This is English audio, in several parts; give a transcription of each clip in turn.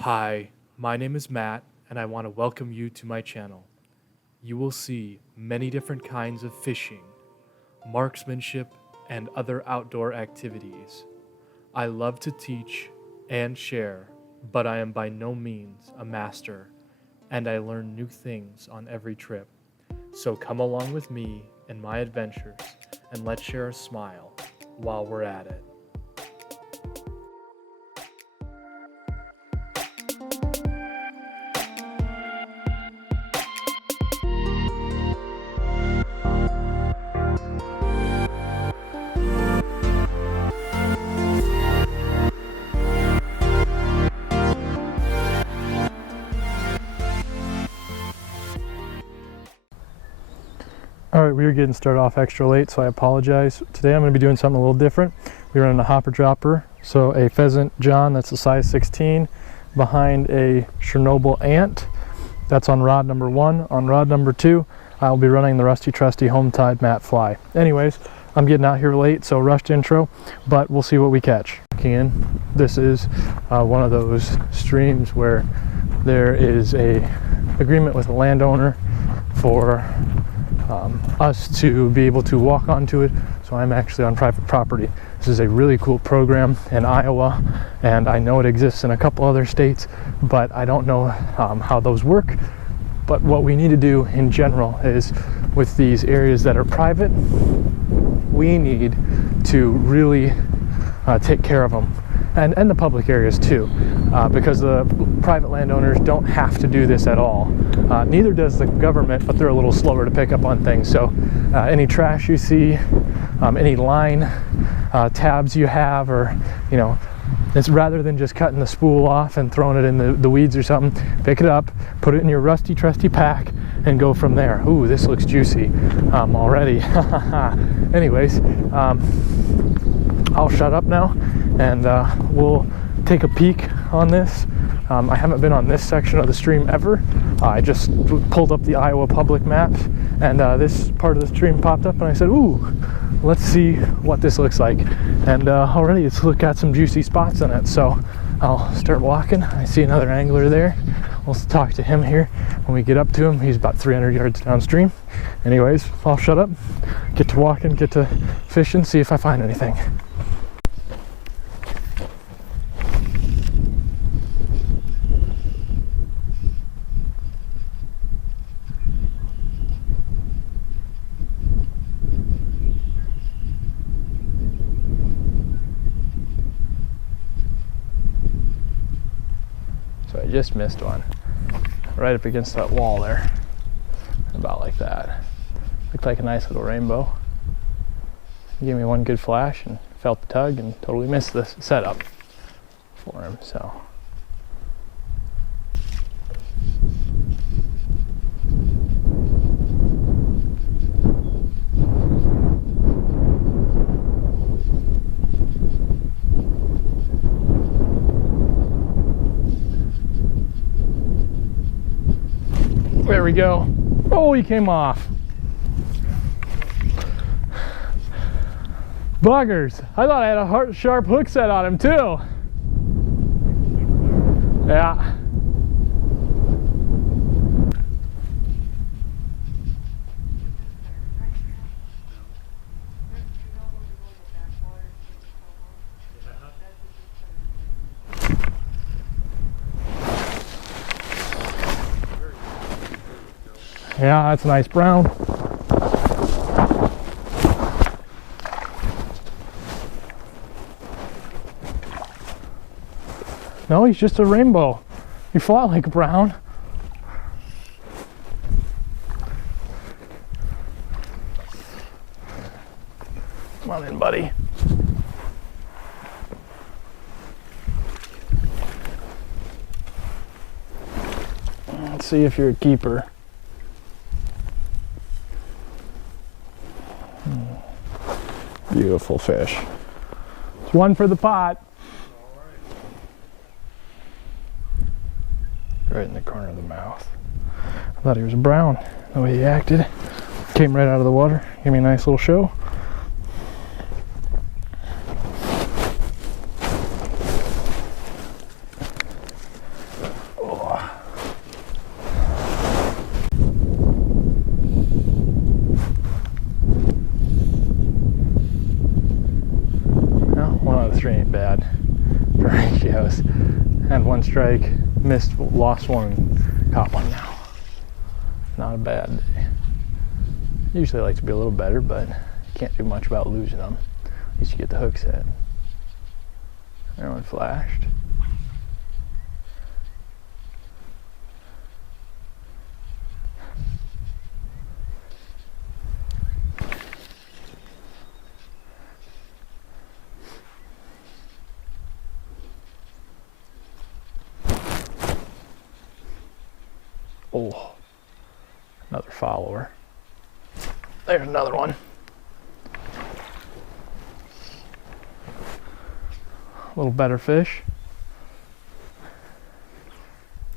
Hi, my name is Matt, and I want to welcome you to my channel. You will see many different kinds of fishing, marksmanship, and other outdoor activities. I love to teach and share, but I am by no means a master, and I learn new things on every trip. So come along with me in my adventures, and let's share a smile while we're at it. Alright, we are getting started off extra late, so I apologize. Today I'm going to be doing something a little different. We're running a hopper dropper, so a pheasant John that's a size 16 behind a Chernobyl ant. That's on rod number 1. On rod number 2, I'll be running the rusty trusty home tide mat fly. Anyways, I'm getting out here late, so rushed intro, but we'll see what we catch. This is one of those streams where there is a agreement with the landowner for us to be able to walk onto it, so I'm actually on private property. This is a really cool program in Iowa, and I know it exists in a couple other states, but I don't know how those work. But what we need to do in general is, with these areas that are private, we need to really take care of them, and the public areas too, because the private landowners don't have to do this at all. Neither does the government, but they're a little slower to pick up on things. So any trash you see, any line tabs you have, or it's rather than just cutting the spool off and throwing it in the weeds or something, pick it up, put it in your rusty trusty pack, and go from there. Ooh, this looks juicy already. Anyways, I'll shut up now, and we'll take a peek on this. I haven't been on this section of the stream ever. I just pulled up the Iowa public maps, and this part of the stream popped up, and I said, ooh, let's see what this looks like. And already it's got some juicy spots in it, so I'll start walking. I see another angler there. We'll talk to him here when we get up to him. He's about 300 yards downstream. Anyways, I'll shut up, get to walking, get to fishing, see if I find anything. So I just missed one right up against that wall there, about like that. Looked like a nice little rainbow. He gave me one good flash and felt the tug and totally missed the setup for him. So there we go. Oh, he came off. Buggers. I thought I had a sharp hook set on him too. Yeah. Yeah, that's a nice brown. No, he's just a rainbow. He fought like a brown. Come on in, buddy. Let's see if you're a keeper. Beautiful fish. It's one for the pot. Right in the corner of the mouth. I thought he was brown, the way he acted. Came right out of the water. Gave me a nice little show. History ain't bad for ratios. Had one strike, missed, lost one, and caught one now. Not a bad day. Usually I like to be a little better, but can't do much about losing them. At least you get the hook set. That one flashed. Oh, another follower. There's another one. A little better fish.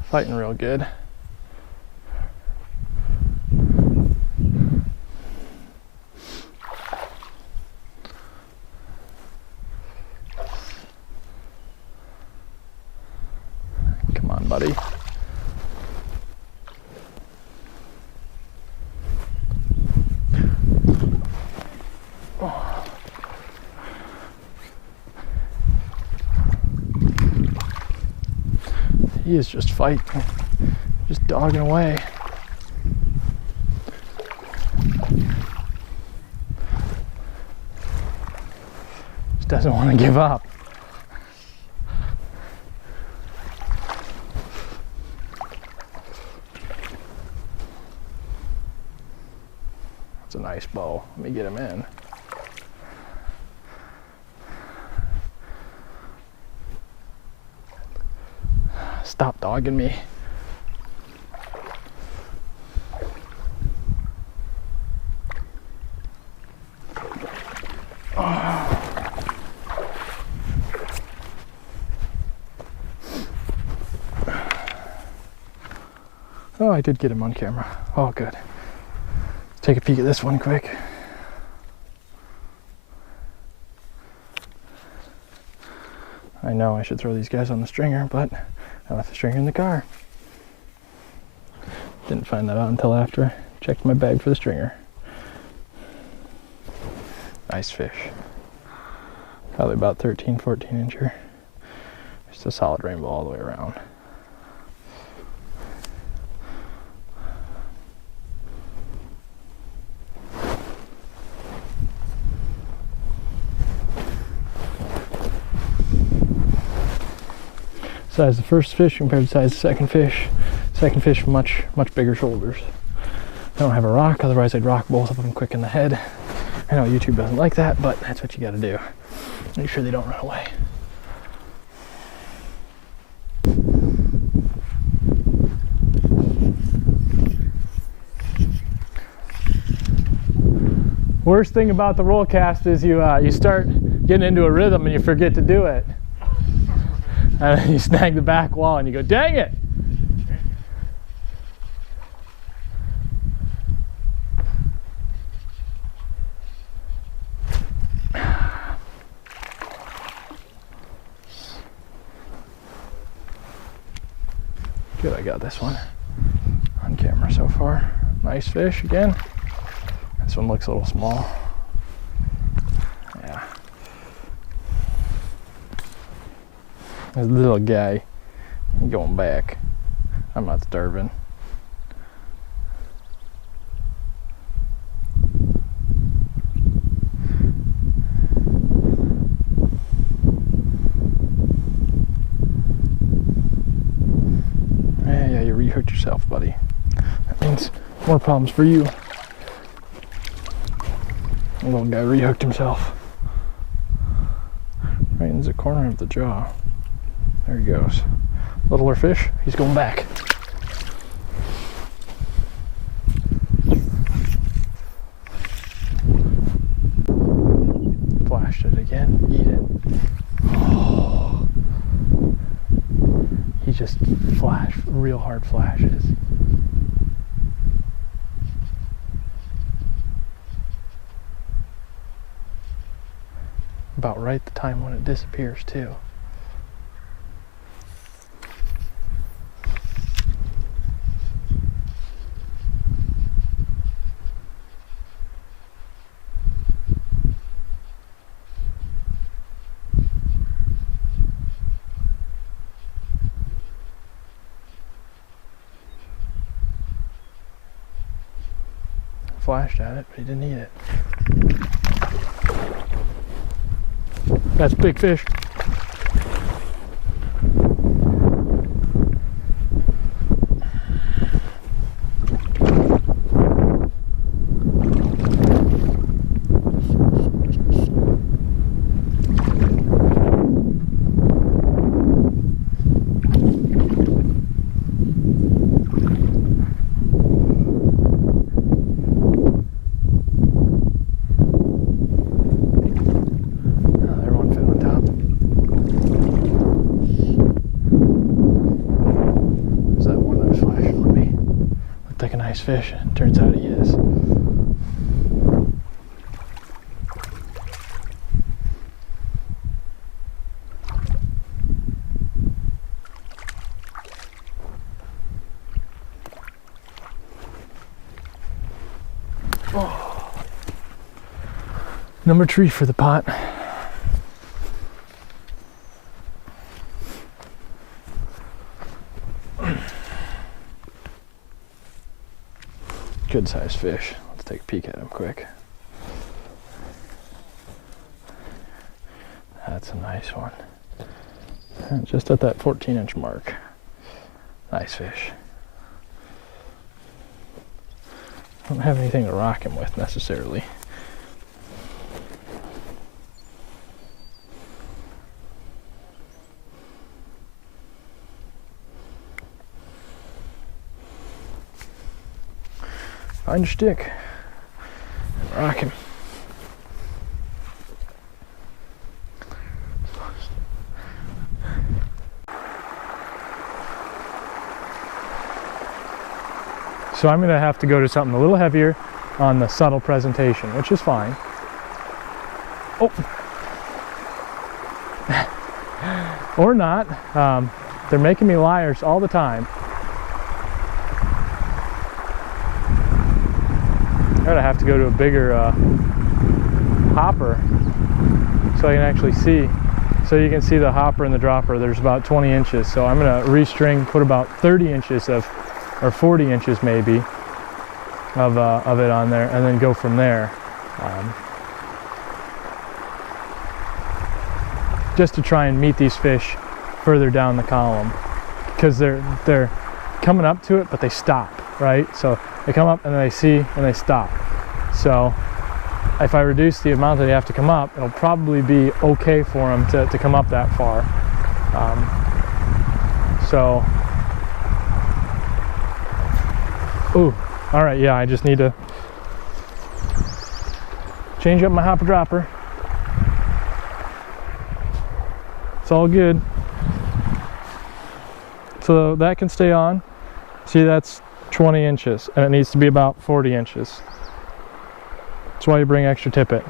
Fighting real good. Come on, buddy. He is just fighting, just dogging away. Just doesn't want to give up. That's a nice bow. Let me get him in. Stop dogging me. Oh, I did get him on camera. Oh, good. Let's take a peek at this one quick. I know I should throw these guys on the stringer, but I left the stringer in the car. Didn't find that out until after I checked my bag for the stringer. Nice fish. Probably about 13, 14 incher. Just a solid rainbow all the way around. Size of the first fish compared to size of the second fish. Second fish much bigger shoulders. I don't have a rock, otherwise I'd rock both of them quick in the head. I know YouTube doesn't like that, but that's what you gotta do. Make sure they don't run away. Worst thing about the roll cast is you start getting into a rhythm and you forget to do it. And then you snag the back wall and you go, dang it! Good, I got this one on camera so far. Nice fish again. This one looks a little small. Yeah. This little guy, I'm going back. I'm not starving. Yeah, you rehooked yourself, buddy. That means more problems for you. The little guy rehooked himself. Right in the corner of the jaw. There he goes. Littler fish, he's going back. Flashed it again, eat it. Oh. He just flashed, real hard flashes. About right the time when it disappears too. flashed at it, but he didn't eat it. That's a big fish. Fish. Turns out he is. Oh. Number 3 for the pot. Good sized fish. Let's take a peek at him quick. That's a nice one. Just at that 14-inch mark. Nice fish. Don't have anything to rock him with necessarily. Find your stick, rock him. So I'm gonna have to go to something a little heavier on the subtle presentation, which is fine. Oh, or not. They're making me liars all the time. I'm gonna have to go to a bigger hopper so I can actually see. So you can see the hopper and the dropper. There's about 20 inches. So I'm gonna restring, put about 30 inches of, or 40 inches maybe, of it on there, and then go from there. Just to try and meet these fish further down the column, because they're coming up to it, but they stop, right? So they come up and then they see and they stop. So if I reduce the amount that they have to come up, it'll probably be okay for them to come up that far. Ooh, all right, yeah, I just need to change up my hopper dropper. It's all good. So that can stay on. See, that's 20 inches and it needs to be about 40 inches. That's why you bring extra tippet.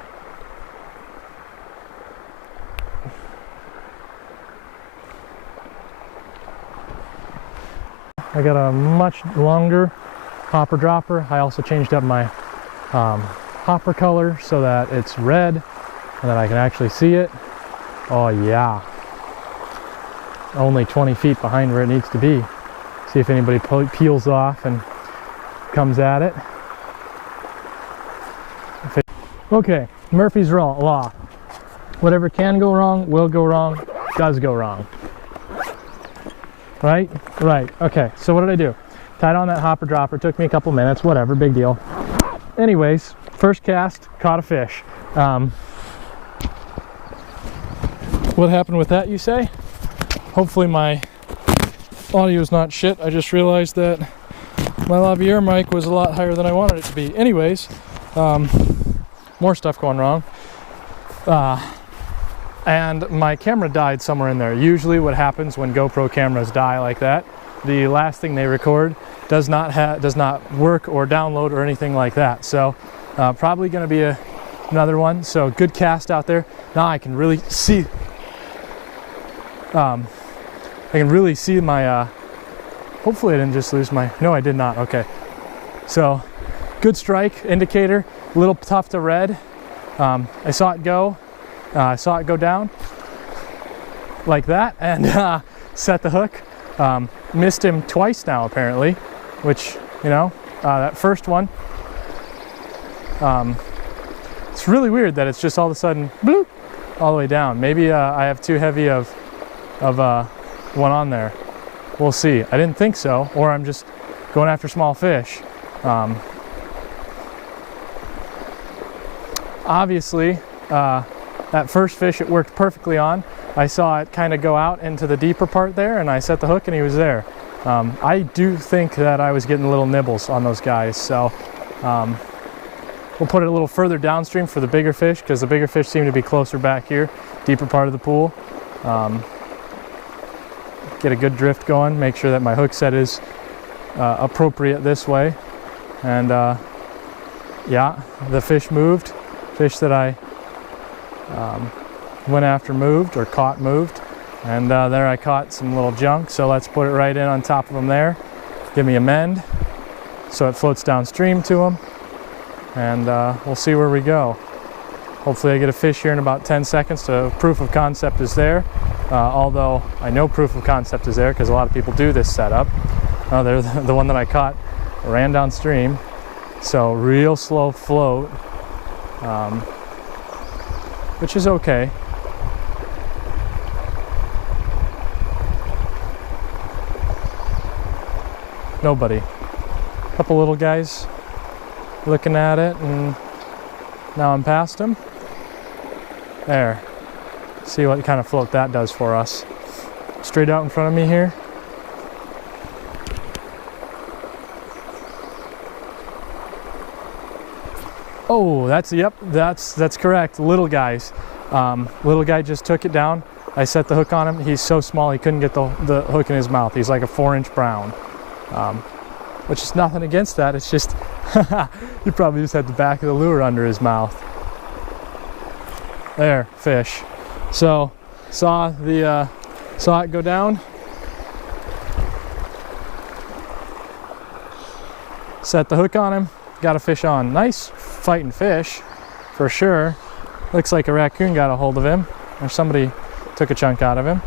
I got a much longer hopper dropper. I also changed up my hopper color so that it's red and that I can actually see it. Oh yeah. Only 20 feet behind where it needs to be. See if anybody peels off and comes at it. Okay, Murphy's Law. Whatever can go wrong, will go wrong, does go wrong. Right? Right. Okay, so what did I do? Tied on that hopper dropper, took me a couple minutes, whatever, big deal. Anyways, first cast, caught a fish. What happened with that, you say? Hopefully my audio is not shit. I just realized that my lavalier mic was a lot higher than I wanted it to be. Anyways, more stuff going wrong. And my camera died somewhere in there. Usually what happens when GoPro cameras die like that, the last thing they record does not work or download or anything like that. So probably going to be another one. So good cast out there. Now I can really see. I can really see my. Hopefully I didn't just lose my. No, I did not. Okay. So good strike indicator. A little tough to red. I saw it go. I saw it go down like that and set the hook. Missed him twice now apparently, which, you know, that first one It's really weird that it's just all of a sudden bloop, all the way down. Maybe I have too heavy of one on there. We'll see. I didn't think so, or I'm just going after small fish. Obviously, that first fish it worked perfectly on. I saw it kind of go out into the deeper part there, and I set the hook and he was there. I do think that I was getting little nibbles on those guys, so we'll put it a little further downstream for the bigger fish, because the bigger fish seem to be closer back here, deeper part of the pool. Get a good drift going, make sure that my hook set is appropriate this way. And yeah, the fish moved. Fish that I went after moved, or caught moved. And there I caught some little junk, so let's put it right in on top of them there. Give me a mend so it floats downstream to them. And we'll see where we go. Hopefully I get a fish here in about 10 seconds. So proof of concept is there. Although I know proof of concept is there because a lot of people do this setup. The one that I caught ran downstream. So real slow float, which is okay. Nobody. Couple little guys looking at it, and now I'm past them. There. See what kind of float that does for us. Straight out in front of me here. Oh, that's correct. Little guys. Little guy just took it down. I set the hook on him. He's so small he couldn't get the hook in his mouth. He's like a 4-inch brown. Which is nothing against that. It's just he probably just had the back of the lure under his mouth. There, fish. So saw it go down. Set the hook on him. Got a fish on. Nice fighting fish, for sure. Looks like a raccoon got a hold of him, or somebody took a chunk out of him.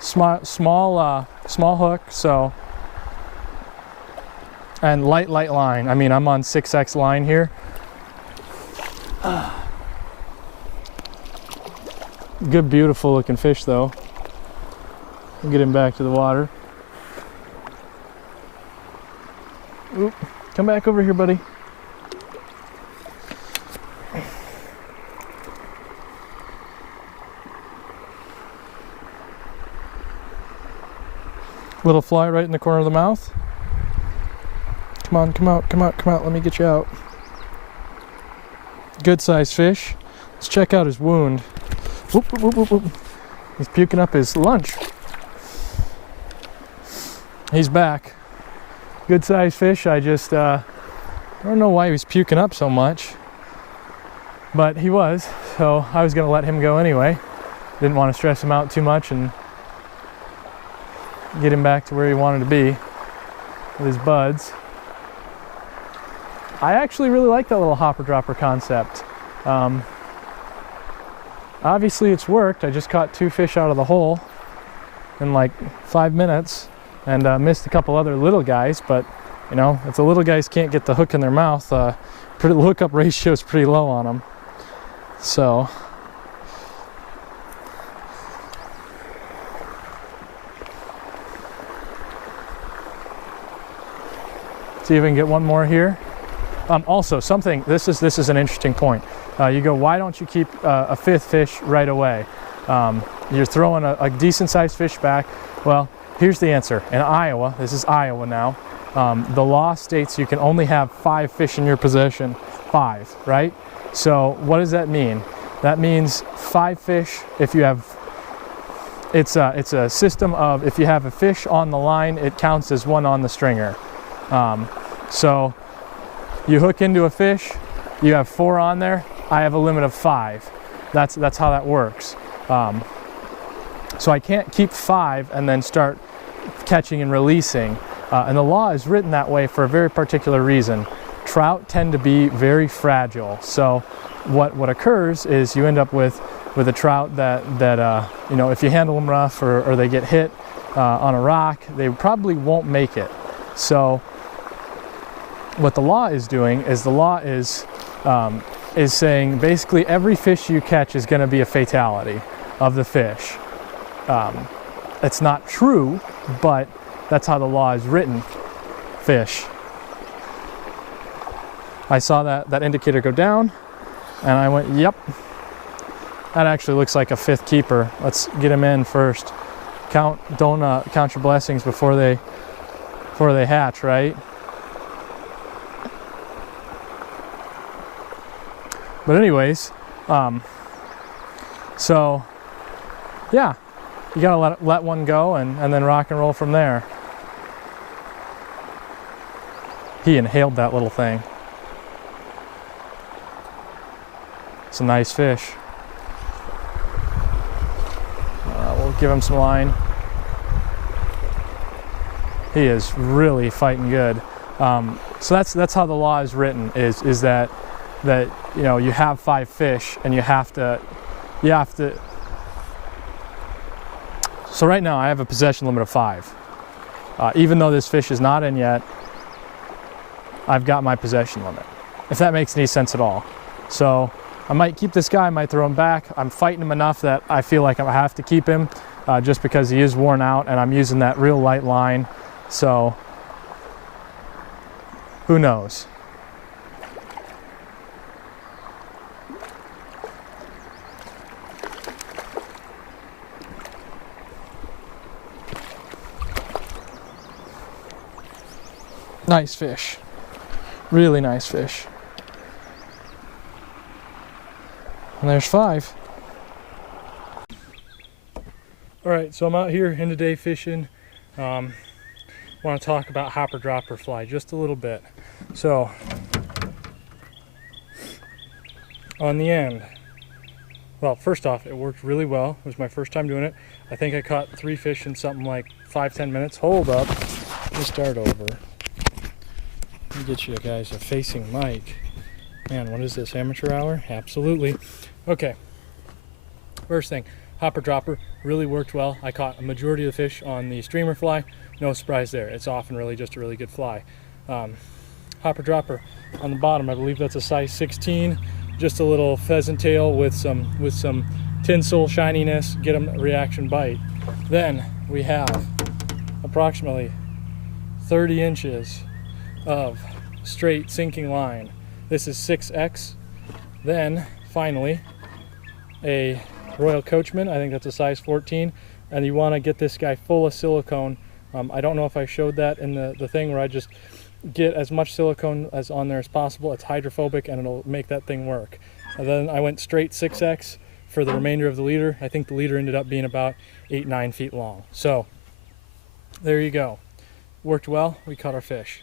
Small hook, so, and light line. I mean, I'm on 6X line here. Good, beautiful looking fish though. We'll get him back to the water. Oop, come back over here, buddy. Little fly right in the corner of the mouth. Come on, come out, come out, come out. Let me get you out. Good sized fish. Let's check out his wound. Whoop, whoop, whoop, whoop. He's puking up his lunch. He's back. Good sized fish. I just, I don't know why he was puking up so much, but he was. So I was going to let him go anyway. Didn't want to stress him out too much and get him back to where he wanted to be with his buds. I actually really like that little hopper dropper concept. Obviously it's worked. I just caught 2 fish out of the hole in like 5 minutes and missed a couple other little guys, but you know, if the little guys can't get the hook in their mouth, the hookup ratio is pretty low on them. So see if we can get one more here. Also, this is an interesting point. You go, why don't you keep a 5th fish right away? You're throwing a decent sized fish back. Well, here's the answer. In Iowa, this is Iowa now, the law states you can only have 5 fish in your possession. 5, right? So what does that mean? That means 5 fish if you have, it's a system of, if you have a fish on the line, it counts as 1 on the stringer. So you hook into a fish, you have 4 on there, I have a limit of 5. That's how that works. So I can't keep 5 and then start catching and releasing. And the law is written that way for a very particular reason. Trout tend to be very fragile. So what occurs is you end up with a trout that you know, if you handle them rough or they get hit, on a rock, they probably won't make it. So what the law is doing is the law is saying basically every fish you catch is going to be a fatality of the fish. It's not true, but that's how the law is written. Fish. I saw that indicator go down, and I went, yep, that actually looks like a 5th keeper. Let's get him in first. Don't count your blessings before they hatch, right? But anyways, so yeah, you gotta let one go and then rock and roll from there. He inhaled that little thing. It's a nice fish. We'll give him some line. He is really fighting good. So that's how the law is written. Is that you know, you have 5 fish and you have to. So right now I have a possession limit of 5. Even though this fish is not in yet, I've got my possession limit, if that makes any sense at all. So I might keep this guy, I might throw him back. I'm fighting him enough that I feel like I have to keep him just because he is worn out and I'm using that real light line. So who knows? Nice fish. Really nice fish. And there's 5. All right, so I'm out here in the day fishing. Want to talk about hopper dropper fly just a little bit. So on the end, well, first off, it worked really well. It was my first time doing it. I think I caught 3 fish in something like 5-10 minutes. Hold up, let me start over. Let me get you guys a facing mic. Man, what is this, amateur hour? Absolutely. Okay, first thing, hopper dropper really worked well. I caught a majority of the fish on the streamer fly. No surprise there. It's often really just a really good fly. Hopper dropper on the bottom, I believe that's a size 16. Just a little pheasant tail with some tinsel shininess, get a reaction bite. Then we have approximately 30 inches of straight sinking line. This is 6X. Then finally a Royal Coachman, I think that's a size 14, and you want to get this guy full of silicone. I don't know if I showed that in the thing where I just get as much silicone as on there as possible. It's hydrophobic and it'll make that thing work. And then I went straight 6X for the remainder of the leader. I think the leader ended up being about 8-9 feet long. So there you go. Worked well. We caught our fish.